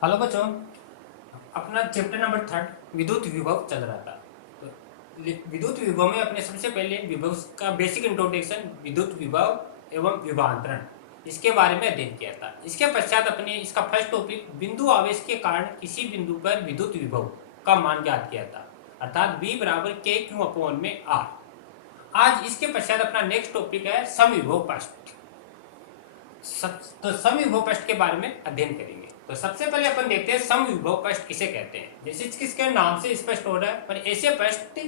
Hello बच्चों, अपना chapter number 3 विद्युत विभव चल रहा था। तो विद्युत विभव में अपने सबसे पहले विभव का बेसिक इंट्रोडक्शन, विद्युत विभव एवं विभवांतरण, इसके बारे में अध्ययन किया था। इसके पश्चात अपने इसका फर्स्ट टॉपिक बिंदु आवेश के कारण किसी बिंदु पर विद्युत विभव का मान ज्ञात किया था, अर्थात V बराबर K Q अपॉन में R। आज इसके पश्चात अपना नेक्स्ट टॉपिक है समविभव पृष्ठ। तो समविभव पृष्ठ के बारे में अध्ययन करेंगे। तो सबसे पहले अपन देखते हैं समविभव पृष्ठ किसे कहते हैं। जैसे किसके नाम से स्पष्ट हो रहा है, पर ऐसे पृष्ठ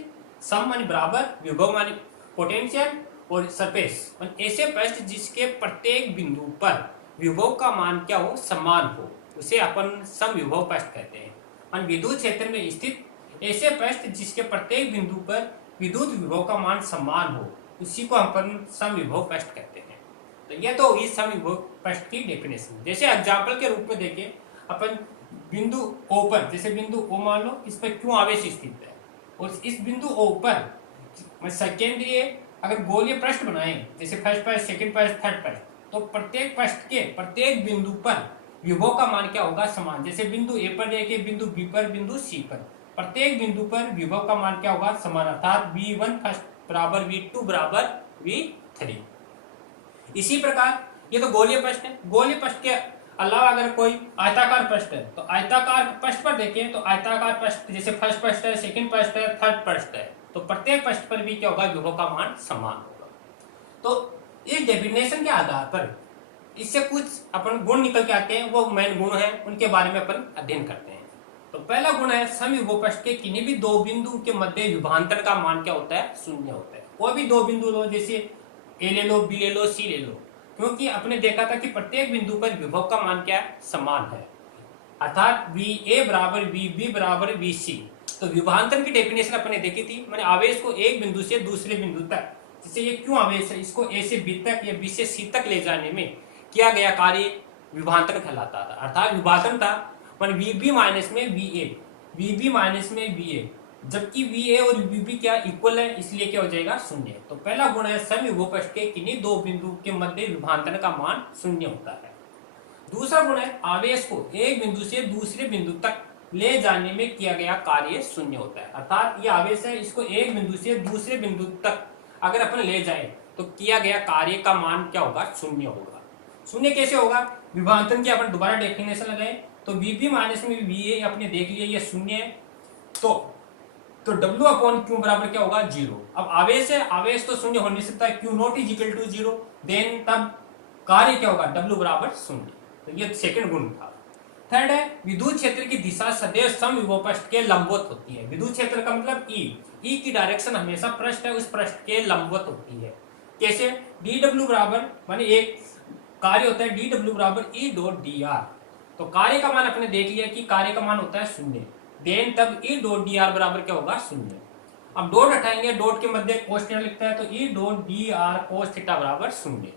सम मानी बराबर, विभव मानी पोटेंशियल और सरफेस, ऐसे पृष्ठ जिसके प्रत्येक बिंदु पर विभव का मान क्या हो, समान हो, उसे अपन समविभव पृष्ठ कहते हैं। और विद्युत क्षेत्र में स्थित ऐसे पृष्ठ जिसके प्रत्येक बिंदु पर विद्युत विभव का मान समान हो, उसी को अपन समविभव पृष्ठ कहते हैं। तो ये तो इस समविभव पृष्ठ की डेफिनेशन। जैसे एग्जांपल के रूप में देखें, अपन बिंदु O पर, जैसे बिंदु O मान लो, इस पर क्यों आवेश स्थित है, और इस बिंदु O पर सेकेंडरी अगर गोलीय पृष्ठ बनाए, जैसे फर्स्ट पृष्ठ, सेकंड पृष्ठ, थर्ड पृष्ठ, तो प्रत्येक पृष्ठ के प्रत्येक बिंदु पर विभव का मान क्या होगा, समान। जैसे बिंदु A पर देखें, बिंदु B पर, बिंदु C पर, प्रत्येक बिंदु पर विभव का मान क्या होगा, समान, अर्थात V1 फर्स्ट बराबर V2 बराबर V3। इसी प्रकार ये तो गोलीय पृष्ठ है। गोलीय पृष्ठ के अलावा अगर कोई आयताकार पृष्ठ है, तो आयताकार पृष्ठ पर देखें, तो आयताकार पृष्ठ जैसे फर्स्ट पृष्ठ है, सेकंड पृष्ठ है, थर्ड पृष्ठ है, तो प्रत्येक पृष्ठ पर भी क्या होगा, विभव का मान समान होगा। तो इस डेफिनेशन के आधार पर इससे कुछ अपन गुण निकल के आते हैं, वो मेन गुण है, उनके बारे में अपन अध्ययन करते हैं। तो पहला गुण है, समविभव पृष्ठ के किन्हीं भी दो बिंदु के मध्य विभवांतर का मान क्या होता है, शून्य होता है। कोई भी दो बिंदु लो, जैसे ए ले लो, बी ले लो, सी ले लो, क्योंकि अपने देखा था कि प्रत्येक बिंदु पर विभव का मान क्या है, समान है, अर्थात वी ए बराबर वी बी बराबर वी सी। तो विभवांतर की डेफिनेशन अपने देखी थी, मैंने आवेश को एक बिंदु से दूसरे बिंदु तक, जैसे ये क्यों आवेश है, इसको ए से बी तक या बी से सी तक ले जाने में किया गया कार्य विभवांतर कहलाता था, अर्थात विभाजन था। मान वी बी माइनस में V A, V B minus में वी ए, जबकि वी ए और वी बी क्या इक्वल है, इसलिए क्या हो जाएगा, शून्य। तो पहला गुण है, समविभव पृष्ठ के किन्हीं दो बिंदु के मध्य विभवांतर का मान शून्य होता है। दूसरा गुण है, आवेश को एक बिंदु से दूसरे बिंदु तक ले जाने में किया गया कार्य शून्य होता है, अर्थात ये आवेश है, इसको एक बिंदु से दूसरे बिंदु तक अगर अपन ले जाए तो किया गया कार्य का मान क्या होगा, शून्य होगा। शून्य कैसे होगा, विभवांतर की अपन दोबारा डेफिनेशन लगाए, तो वी बी माइनस में वी ए अपने देख लिया ये शून्य है, तो W अपॉन क्यू बराबर क्या होगा, 0। अब आवेश है, आवेश तो शून्य हो नहीं सकता, Q not is equal to 0, then तब कार्य क्या होगा, W बराबर शून्य। तो ये सेकंड गुण था। थर्ड है, विद्युत क्षेत्र की दिशा सदैव समविभव पृष्ठ के लंबवत होती है। विद्युत क्षेत्र का मतलब ई की डायरेक्शन हमेशा पृष्ठ है, उस पृष्ठ के लंबवत होती है। कैसे, DW बराबर माने एक कार्य होता है DW बराबर E डॉट dr, तो कार्य का मान अपने देख लिया कि कार्य का मान होता है शून्य, देन तब E डॉट dr बराबर क्या होगा, शून्य। अब डॉट हटाएंगे, डॉट के मध्य कोस थीटा लिखता है, तो E dot dr cos theta बराबर शून्य।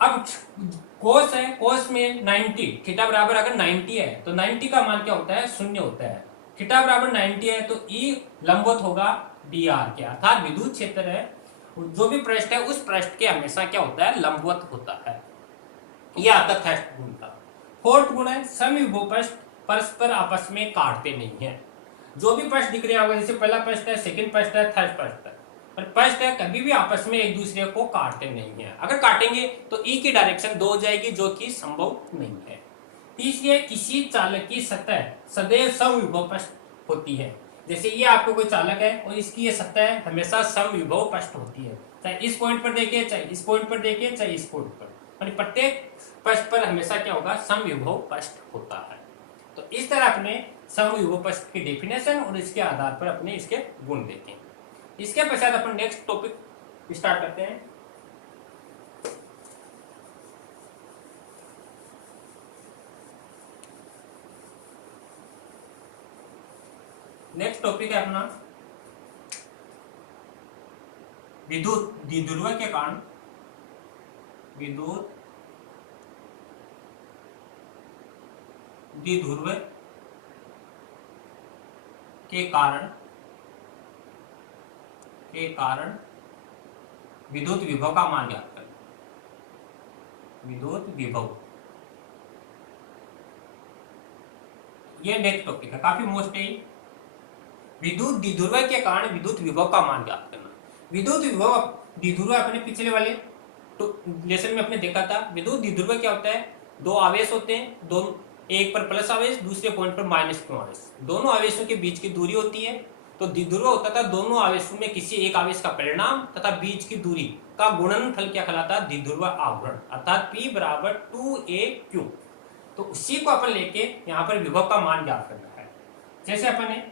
अब कोस है, कोस में 90, थीटा बराबर अगर 90 है तो 90 का मान क्या होता है, शून्य होता है। थीटा बराबर 90 है तो E लंबवत होगा dr के, अर्थात विद्युत क्षेत्र है जो भी पृष्ठ है उस पृष्ठ के हमेशा क्या होता है, लंबवत होता है। यह आता थर्ड गुण था। फोर्थ गुण है, समविभव पृष्ठ परस्पर आपस में काटते नहीं है। जो भी पृष्ठ दिख रहा होगा, जैसे पहला पृष्ठ है, सेकंड पृष्ठ है, थर्ड पृष्ठ है, पर पृष्ठ है कभी भी आपस में एक दूसरे को काटते नहीं है। अगर काटेंगे तो ई की डायरेक्शन 2 हो जाएगी, जो कि संभव नहीं है। तीसरी, किसी चालक की सतह सदैव समविभव पृष्ठ होती है। जैसे ये आपको कोई चालक है और इसकी ये सतह हमेशा समविभव पृष्ठ होती है, चाहे इस पॉइंट पर देखिए, चाहे इस पॉइंट पर देखिए, चाहे इस पॉइंट पर, प्रत्येक पृष्ठ पर हमेशा क्या होगा, समविभव पृष्ठ होता है। तो इस तरह अपने समविभव पृष्ठ की डेफिनेशन और इसके आधार पर अपने इसके गुण देखें। इसके पश्चात अपन नेक्स्ट टॉपिक स्टार्ट करते हैं। नेक्स्ट टॉपिक है अपना विद्युत द्विध्रुव के कारण, विद्युत द्विध्रुव के कारण विद्युत विभव का मान ज्ञात करें। विद्युत विभव ये नेक्स्ट टॉपिक है, काफी मोस्ट है। विद्युत द्विध्रुव के कारण विद्युत विभव का मान ज्ञात करना। विद्युत विभव द्विध्रुव अपने पिछले वाले तो लेसन में अपने देखा था। विद्युत द्विध्रुव क्या होता है, दो आवेश होते हैं, दोनों एक पर प्लस आवेश दूसरे पॉइंट पर माइनस क्यू आवेश, दोनों आवेशों के बीच की दूरी होती है। तो द्विध्रुव होता था दोनों आवेशों में किसी एक आवेश का परिणाम तथा बीच की दूरी का गुणनफल क्या कहलाता है, द्विध्रुव आवरण, अर्थात P बराबर 2AQ। तो उसी को अपन लेके यहाँ पर विभव का मान ज्ञात करना है। जैसे अपन ने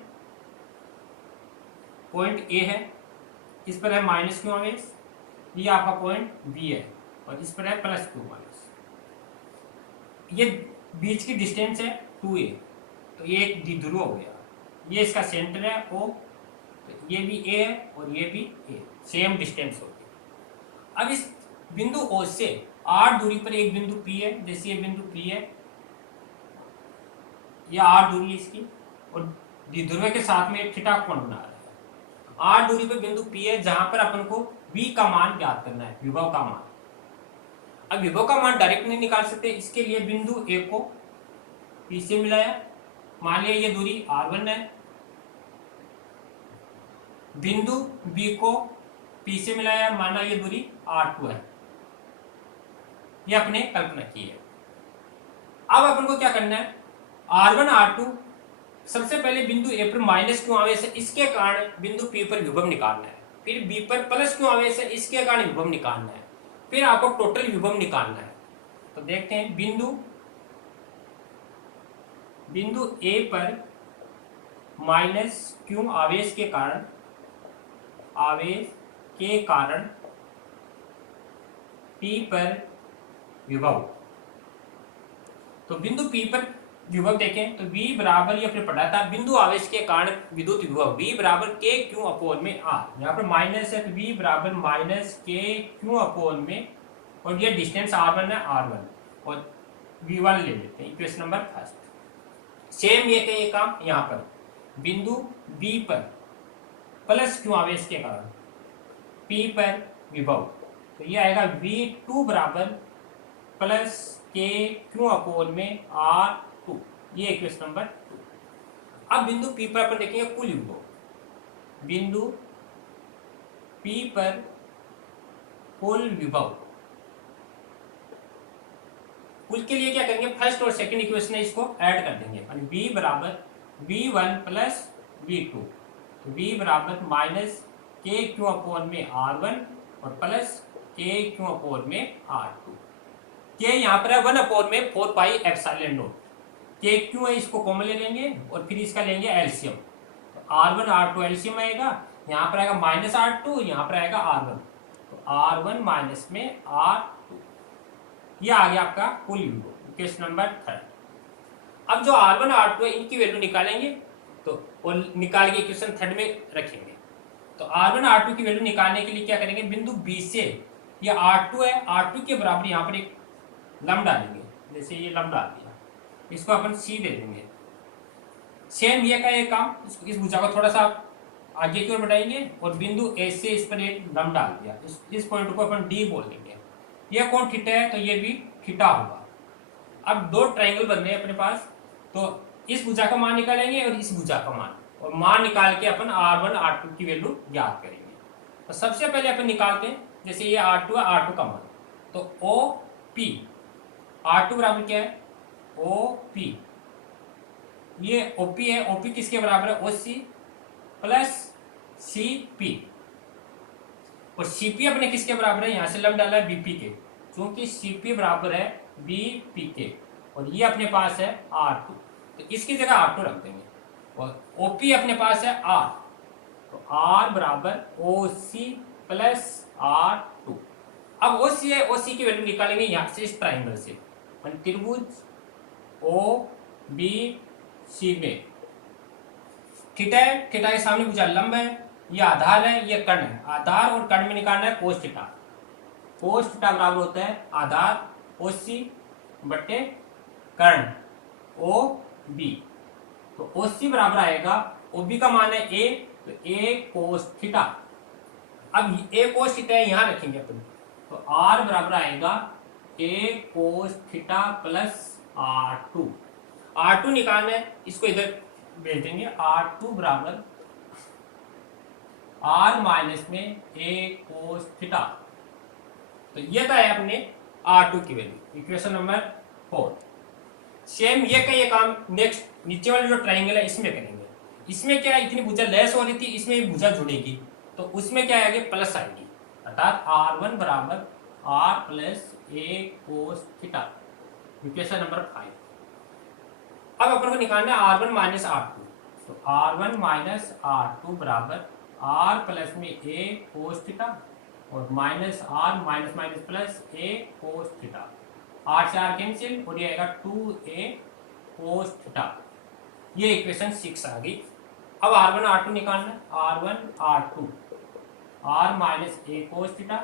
पॉइंट ए है, इस पर है माइनस क्यू आवेश, ये आपका पॉइंट बी है और इस पर है प्लस क्यू आवेश। ये बीच की डिस्टेंस है 2a, तो ये एक द्विध्रुव हो गया। ये इसका सेंटर है O, तो ये भी A है और ये भी A, सेम डिस्टेंस होगी। अब इस बिंदु O से r दूरी पर एक बिंदु P है, जैसे ये बिंदु P है, यह r दूरी इसकी, और द्विध्रुव के साथ में एक थीटा कोण बना रहा है। r दूरी पर बिंदु P है जहां पर अपन को V का मान ज्ञात करना है, विभव का मान। अब विभव का मान डायरेक्ट नहीं निकाल सकते, इसके लिए बिंदु A को P से मिलाया, मान लिया ये दूरी r1 है। बिंदु B को P से मिलाया, माना ये दूरी r2 है। ये अपने कल्पना की है। अब अपन को क्या करना है, r1 r2 सबसे पहले बिंदु A पर माइनस क्यों आवेश है, इसके कारण बिंदु P पर विभव निकालना है। फिर B पर प्लस क्यों आवेश है, इसके कारण विभव निकालना है। फिर आपको टोटल विभव निकालना है। तो देखते हैं, बिंदु A पर माइनस क्यों आवेश के कारण P पर विभव। तो बिंदु P पर विभव देखें तो V बराबर, ये अपने पढ़ा था, बिंदु आवेश के कारण विद्युत विभव V बराबर K क्यू अपोन में R। यहाँ पर माइनस है तो V बराबर माइनस K क्यू अपोन में, और ये डिस्टेंस R1 है, R1 और V1 ले लेते हैं, इक्वेशन नंबर फर्स्ट। सेम ये काम यहाँ पर बिंदु B पर प्लस क्यू आवेश के कारण P पर विभव, तो ये आएगा V2 बराबर प्लस K क्यू अपोन में R2, ये इक्वेशन नंबर 2। अब बिंदु P पर अपन देखेंगे कुल विभव। बिंदु P पर कुल विभव, कुल के लिए क्या करेंगे, फर्स्ट और सेकंड इक्वेशन है, इसको ऐड कर देंगे। V बराबर V1 प्लस V2, तो V बराबर माइनस K क्यू अपोन में R1 और प्लस K क्यू अपोन में R2। K यहाँ पर है 1 अपोन में 4 pi epsilon not. K Q है, इसको कॉमन ले लेंगे और फिर इसका लेंगे एलसीएम। तो R1 R2 एलसीएम आएगा, यहाँ पर आएगा माइनस R2, यहाँ पर आएगा R1, तो R1 माइनस में R2, ये आ गया आपका कुल विभव, इक्वेशन नंबर 3। अब जो R1 R2 है, इनकी वैल्यू निकालेंगे, तो और निकाल के इक्वेशन 3 में रखेंगे। तो R1 R2 की वैल्यू निकालने के लिए क्या करेंगे, बिंदु B से ये R2 है, R2 के बराबर यहाँ पर एक लंब डालेंगे, जैसे ये लंब डाल दिया, इसको अपन C दे देंगे। सेम ये का ये काम, इस भुजा को थोड़ा सा आगे की ओर बढ़ाएंगे और बिंदु A से इस पर एक लंब डाल दिया, इस पॉइंट को अपन D बोल देंगे। ये कौन थीटा है, तो ये भी थीटा होगा। अब दो ट्रायंगल बन रहे हैं अपने पास, तो इस भुजा का मान निकालेंगे और इस भुजा का मान, और मान निकाल के अपन R1 R2 की वैल्यू ज्ञात करेंगे। तो सबसे पहले अपन निकालते हैं, जैसे ये R2 है, R2 का मान, तो OP, R2 बराबर क्या है, OP, ये OP है, OP किसके बराबर है, OC प्लस CP, और CP अपने किसके बराबर है, यहां से लंब डाला है BP के, क्योंकि CP बराबर है BP के, और ये अपने पास है R2, तो इसकी जगह R2 रख देंगे, और OP अपने पास है R, तो R बराबर OC प्लस R2। अब OC है, OC की वैल्यू निकालेंगे यहाँ से, इस ट्राइंगल से, त्रिभुज OBC में थीटा है, थीटा के सामने भुजा लंब है, ये आधार है, ये कर्ण है, आधार और कर्ण में निकालना है कोस थीटा। कोस थीटा बराबर होता है आधार OC बटे कर्ण OB, तो OC बराबर आएगा, OB का मान है A, तो A कोस थीटा। अब A कोस थीटा यहां रखेंगे अपन, तो R बराबर आएगा A cos theta plus R2। R2 निकालना है, इसको इधर भेज देंगे। R2 बराबर R माइनस में a cos थीटा। तो ये था है अपने R2 की वैल्यू, इक्वेशन नंबर 4। सेम ये का ये काम नेक्स्ट नीचे वाले जो ट्राइंगल है इसमें करेंगे। इसमें क्या इतनी भुजा लेस हो रही थी, इसमें भी भुजा जुड़ेगी, तो उसमें क्या आएगी, प्लस आएगी, अर्थात R1 बराबर R plus a cos theta, equation number 5। अब अपन को निकालना है R1 माइनस R2। तो R1 माइनस R2 बराबर R प्लस में a cos थीटा और minus R minus minus plus a cos theta. R से R कैंसिल और ये आएगा 2a cos थीटा। ये इक्वेशन 6 आ गई। अब R1 R2 निकालना है। R1 R2 R minus a cos theta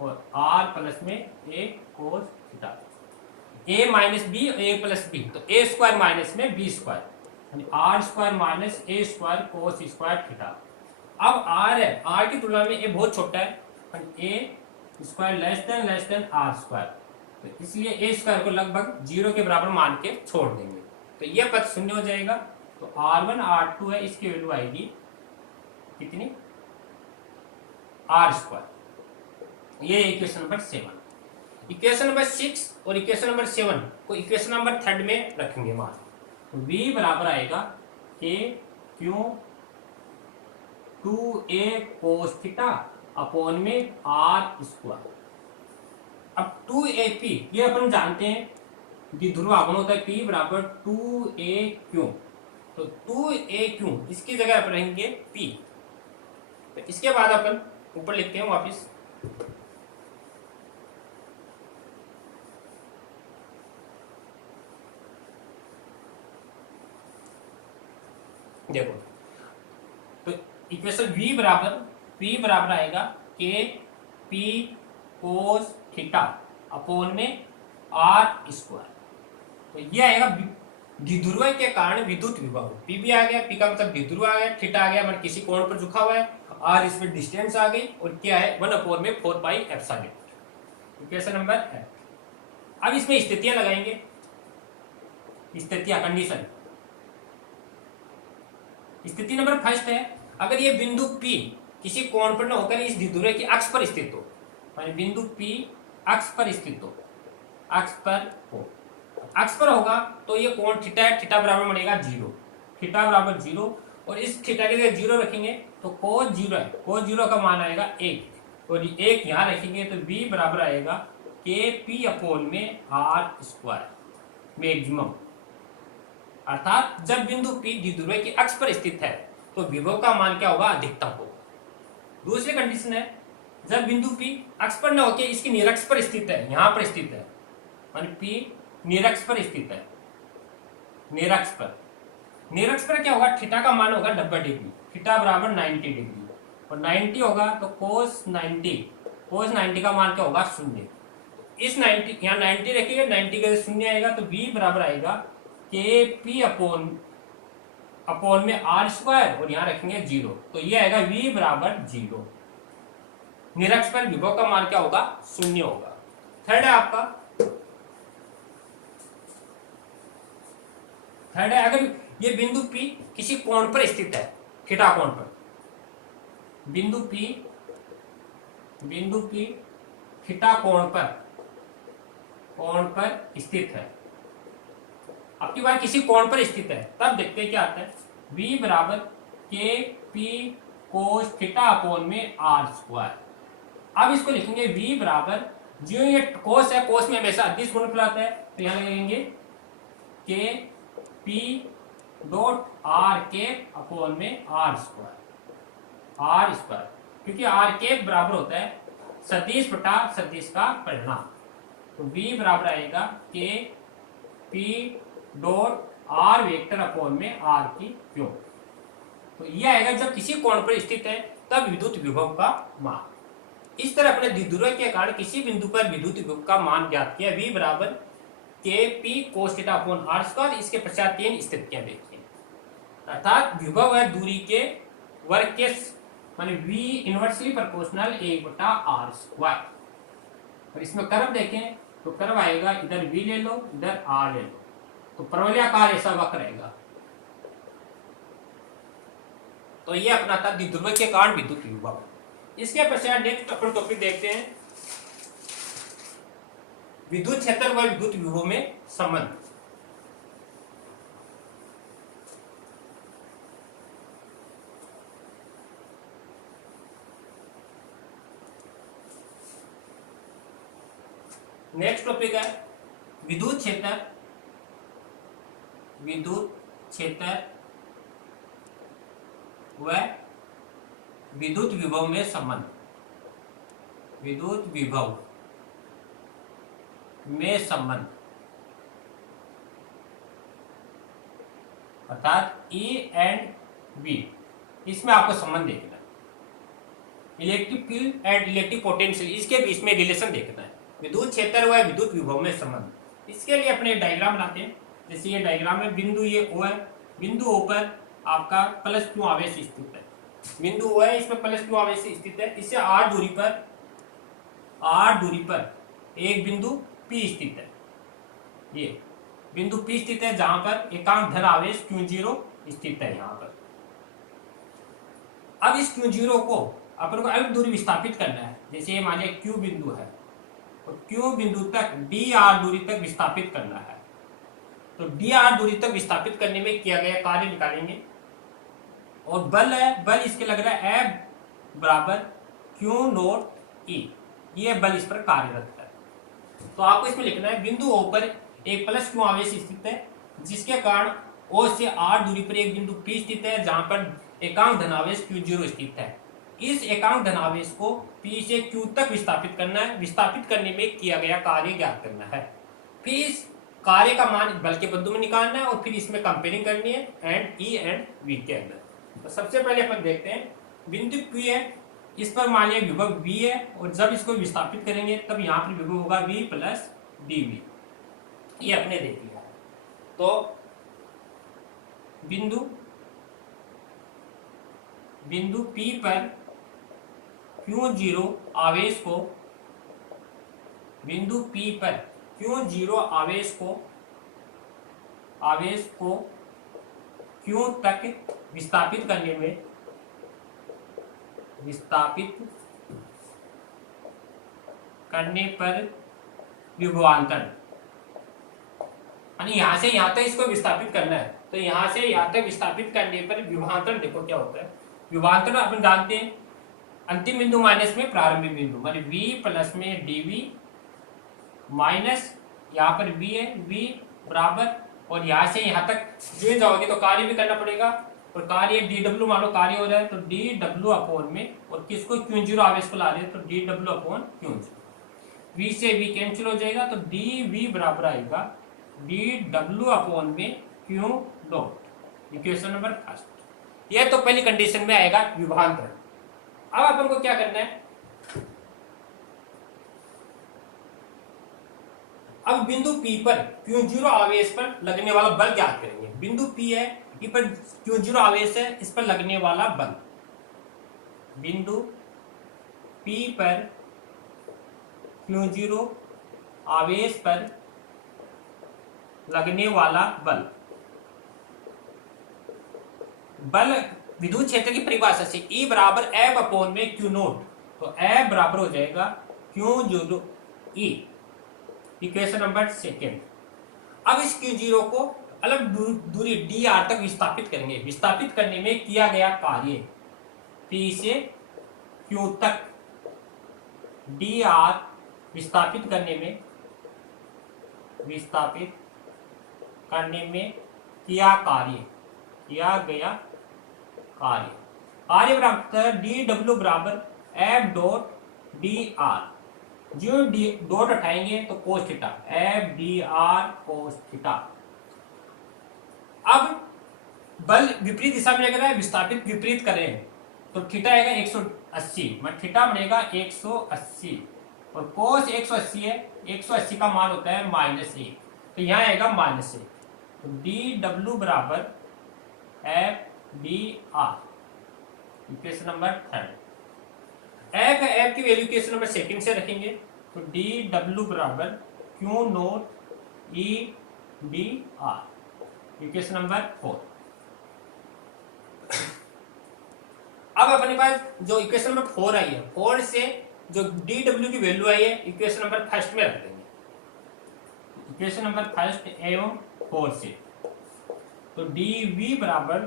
और R प्लस में a cos theta. a minus B a plus B, तो a स्क्वायर माइनस में b स्क्वायर, यानी r square minus a square cos square theta. अब r है, r की तुलना में a बहुत छोटा है, a square less than r square, तो इसलिए a स्क्वायर को लगभग 0 के बराबर मान के छोड़ देंगे, तो यह पद शून्य हो जाएगा। तो R1 R2 है, इसकी वैल्यू आएगी कितनी, r स्क्वायर। ये इक्वेशन नंबर 7। इक्वेशन नंबर 6 और इक्वेशन नंबर 7 को इक्वेशन नंबर 3 में रखेंगे मान। तो v बराबर आएगा k क्यों 2a cos थीटा अपॉन में r स्क्वायर। अब 2ap ये अपन जानते हैं द्विध्रुव आघूर्ण होता है, p बराबर 2a क्यों, तो 2a क्यों इसकी जगह अपन रहेंगे p। तो इसके बाद अपन ऊपर लिखते हैं वापस, देखो तो इक्वेशन v बराबर p बराबर आएगा k p cos theta upon में r स्क्वायर। तो ये आएगा द्विध्रुव के कारण विद्युत विभव। p भी आ गया, p का मतलब द्विध्रुव आ गया, थीटा आ गया मतलब किसी कोण पर झुका हुआ है, r इसमें डिस्टेंस आ गई और क्या है 1 अपॉन में 4 पाई एप्सिलॉन। इक्वेशन नंबर है। अब इसमें स्थितियां लगाएंगे, स्थितियां कंडीशन। स्थिति नंबर फर्स्ट है, अगर ये बिंदु P किसी कोण पर न होकर इस द्विध्रुव की अक्ष पर स्थित हो, माने बिंदु P अक्ष पर स्थित हो, अक्ष पर हो, अक्ष पर होगा तो ये कोण थीटा है, थीटा बराबर बनेगा 0, थीटा बराबर 0 और इस थीटा के जगह 0 रखेंगे तो कोस 0 है, कोस 0 का मान आएगा 1 और 1 यहाँ रखेंगे तो b बराबर आएगा kp अपॉन में r स्क्वायर मैक्सिमम। अर्थात जब बिंदु P द्विध्रुव की अक्ष पर स्थित है तो विभव का मान क्या होगा, अधिकतम होगा। दूसरी कंडीशन है, जब बिंदु P अक्ष पर न होकर इसकी निरक्ष पर स्थित है, यहाँ पर स्थित है, माने P निरक्ष पर स्थित है, निरक्ष पर क्या होगा, थीटा का मान होगा 90 डिग्री, थीटा बराबर 90 डिग्री और 90 होगा तो कोस 90 का मान क्या होगा, 0। इस 90 यहाँ 90 रखिएगा, 90 का 0 आएगा तो b बराबर आएगा kp अपॉन में r स्क्वायर और यहाँ रखेंगे 0, तो ये आएगा v बराबर 0। निरक्ष पर विभव का मान क्या होगा, 0 होगा। थर्ड है आपका, थर्ड है, अगर ये बिंदु P किसी कोण पर स्थित है, थीटा कोण पर, बिंदु P थीटा कोण पर स्थित है, आपकी बात किसी कोण पर स्थित है, तब देखते हैं क्या आता है, v बराबर kp cos थीटा अपॉन में r स्क्वायर। अब इसको लिखेंगे v बराबर, जो ये कोस है, कोस में हमेशा अदिश गुणनफल आता है, तो यहाँ लगेंगे kp डॉट r के अपॉन में r स्क्वायर, क्योंकि r के बराबर होता है सदिश बटा सदिश का परिणाम, तो v बराबर आएगा kp dot r vector upon में r की क्यों। तो यह आएगा जब किसी कोण पर स्थित है तब विद्युत विभव का मान। इस तरह अपने द्विध्रुव के कारण किसी बिंदु पर विद्युत विभव का मान ज्ञात किया, v बराबर kp cos theta upon r square. इसके पश्चात 3 स्थितियां देखिए, अर्थात विभव है दूरी के वर्ग के माने v inversely proportional 1/r square. और इसमें कर्व देखें तो कर्व आएगा, इधर v ले लो, इधर r ले लो, तो परवलयाकार ऐसा वक्र रहेगा। तो ये अपना था द्विध्रुव के कारण विद्युत विभव। इसके पश्चात नेक्स्ट अपन टॉपिक देखते हैं विद्युत क्षेत्र व विद्युत विभव में संबंध। नेक्स्ट टॉपिक है विद्युत क्षेत्र व विद्युत विभव में संबंध। विद्युत विभव में संबंध अर्थात E एंड V, इसमें आपको संबंध देखना है। Electric field and electric potential, इसके बीच में रिलेशन देखना है। विद्युत क्षेत्र व विद्युत विभव में संबंध। इसके लिए अपने डायग्राम बनाते हैं। जैसे ये डायग्राम है, बिंदु ये O है, बिंदु O पर आपका प्लस क्यू आवेश स्थित है। बिंदु O है, इसमें प्लस क्यू आवेश स्थित है। इससे r दूरी पर एक बिंदु P स्थित है। ये बिंदु P स्थित है जहां पर एकांक धन आवेश Q0 स्थित है। यहां पर अब इस Q0 को अपन को अल्प दूरी विस्थापित करना है। जैसे ये मानिए Q बिंदु है, तो Q बिंदु तक dr दूरी तक विस्थापित करना है। तो dr दूरी तक विस्थापित करने में किया गया कार्य निकालेंगे। और बल है, बल इसके लग रहा है F बराबर Q0 E, ये बल इस पर कार्यरत है। तो आपको इसमें लिखना है बिंदु O पर एक प्लस क्यू आवेश स्थित है, जिसके कारण O से r दूरी पर एक बिंदु P स्थित है जहां पर एकांक धनावेश Q0 स्थित है। इस एकांक धनावेश को P से Q तक विस्थापित करना है। विस्थापित करने में किया गया कार्य ज्ञात करना है। फिर इस कार्य का मान बल के पदों में निकालना है और फिर इसमें कंपेयरिंग करनी है एंड E एंड V के अंदर। तो सबसे पहले अपन देखते हैं बिंदु Q है, इस पर मान लिया विभव V है और जब इसको विस्थापित करेंगे तब यहाँ पर विभव होगा V प्लस dV। ये अपने देख लिया। तो बिंदु P पर Q0 आवेश को, बिंदु P पर Q0 आवेश को Q तक विस्थापित करने पर विभवांतर, यानी यहां से यहां तक इसको विस्थापित करना है। तो यहां से यहां तक विस्थापित करने पर विभवांतर देखो क्या होता है। विभवांतर अपन जानते हैं अंतिम बिंदु माइनस में प्रारंभिक बिंदु, माने V प्लस में dV माइनस यहाँ पर V है, V बराबर, और यहाँ से यहाँ तक जुड़ जाओगे तो कार्य भी करना पड़ेगा। और कार्य dw मान लो कार्य हो रहा है, तो dw अपॉन में, और किसको Q0 आवेश को ला रहे हैं तो dw अपॉन Q0। V से V कैंसिल हो जाएगा तो dV बराबर आएगा dw अपॉन में Q dot. Equation number first. यह तो पहली कंडीशन में आएगा विभवांतर। अब अपन को क्या करना है, अब बिंदु P पर Q0 आवेश पर लगने वाला बल ज्ञात करेंगे। बिंदु P है, P पर Q0 आवेश है, इस पर लगने वाला बल। बिंदु P पर Q0 आवेश पर लगने वाला बल। बल विद्युत क्षेत्र की परिभाषा से E बराबर F अपॉन में Q नोट, तो F बराबर हो जाएगा Q0 E। Equation number second. अब इस Q0 को अलग दूरी dr तक विस्थापित करेंगे। विस्थापित करने में किया गया कार्य P से Q तक dr विस्थापित करने में किया गया कार्य बराबर dw बराबर F डॉट dr। जो डॉट हटाएंगे तो cos theta, F dr cos theta. अब बल विपरीत दिशा में लग रहा है, विस्थापित विपरीत करें तो थीटा आएगा 180, मतलब थीटा बनेगा 180 और कोस 180 है, 180 का मान होता है -1, तो यहाँ आएगा -1। तो dw बराबर F dr। Equation number third. F की वैल्यू इक्वेशन नंबर सेकंड से रखेंगे तो dw बराबर Q note E D R. Equation number 4। अब अपने पास जो इक्वेशन नंबर 4 आई है, 4 से जो डी डब्ल्यू की वैल्यू आई है इक्वेशन नंबर फर्स्ट में रख देंगे। इक्वेशन नंबर फर्स्ट एवं 4 से तो डी वी बराबर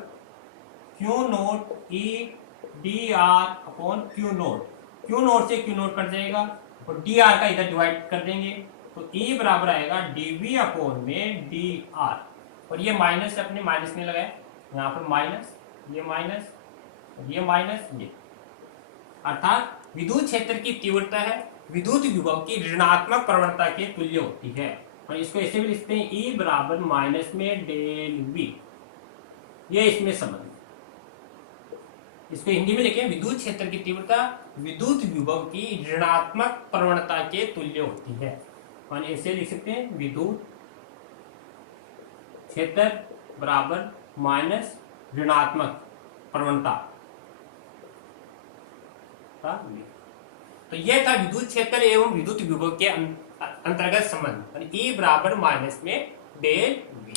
Q note E D R upon Q note. Q note से क्यू नोट कट जाएगा और डी आर का इधर डिवाइड कर देंगे तो ई बराबर आएगा डी वी अपॉन में डी आर। और ये माइनस अपने माइनस में लगाए, यहाँ पर माइनस, ये माइनस, ये माइनस, ये, अर्थात विद्युत क्षेत्र की तीव्रता है विद्युत विभव की ऋणात्मक प्रवणता के तुल्य होती है। और इसको ऐसे भी लिखते हैं ई बराबर माइनस में डेल वी। ये इसमें संबंध, इसको हिंदी में लिखें विद्युत क्षेत्र की तीव्रता विद्युत विभव की ऋणात्मक प्रवणता के तुल्य होती है। और ऐसे लिख सकते हैं विद्युत क्षेत्र बराबर माइनस ऋणात्मक प्रवणता। तो यह था विद्युत क्षेत्र एवं विद्युत विभव के अंतर्गत संबंध। और ई बराबर माइनस में डेल वी।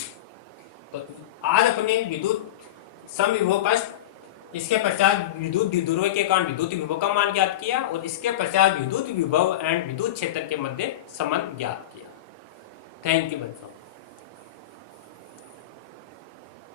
तो आज अपने विद्युत समविभव पृष्ठ, इसके पश्चात विद्युत द्विध्रुव के कारण विद्युत विभव का मान ज्ञात किया और इसके पश्चात विद्युत विभव एंड विद्युत क्षेत्र के मध्य संबंध ज्ञात किया। थैंक यू बच्चों।